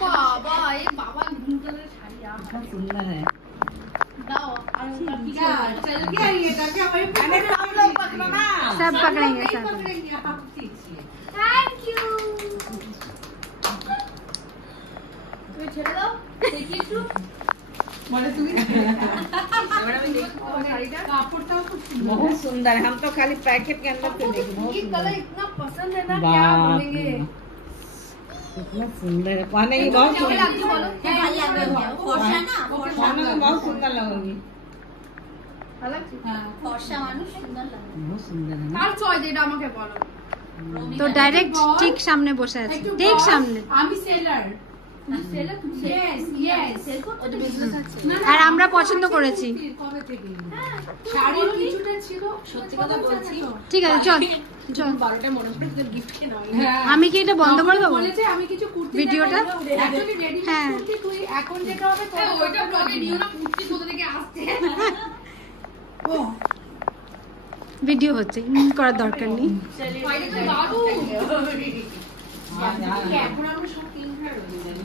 बाबा ये बाबा green colour sari यार बहुत सुंदर है। दाओ चल के आइए करके हमारे सब लोग पकड़ना। सब पकड़ेंगे सब। पकड़ेंगे आप सीखिए। थैंक यू তুমি ছেড়ে দাও দেখি একটু बोले तुम्हें এবার আমি দেখব শাড়িটা कापड़টাও খুব সুন্দর। बहुत सुंदर है। हम तो खाली पैकेट के अंदर से देखे बहुत ये सुंदर कलर है। इतना पसंद है ना क्या बोलेंगे इतना सुंदर है। पाने की बहुत কেমন सुंदर লাগছে বলো ভালো লাগবে ফর্সা না पाने में बहुत सुंदर लगेगी। ভালো লাগছে হ্যাঁ ফর্সা মানুষ সুন্দর লাগবে बहुत सुंदर है ना। কার চয়েস এটা আমাকে বলো তো ডাইরেক্ট ঠিক সামনে বসে আছে, ঠিক সামনে। আমি সেলার। সেলে তুমি Yes, yes. সেল করতে বিজনেস আছে আর আমরা পছন্দ করেছি। কবে থেকে শাড়ির কিছুটা ছিল। সত্যি কথা বলছি ঠিক আছে চল চল। 12টা মনে পড়ে তোর গিফট কে নাও হ্যাঁ আমি কি এটা বন্ধ করে দেবো বলেছে আমি কিছু কুর্তি ভিডিওটা? অ্যাকচুয়ালি রেডি হ্যাঁ। কুর্তি তুই এখন যেটা হবে তোর ওইটা ব্লগে নিও না কুর্তি কোথা থেকে আসছে ও ভিডিও হচ্ছে, করার দরকার নেই। বাইরে তো দারুণ এখন আমরা সব কিনতে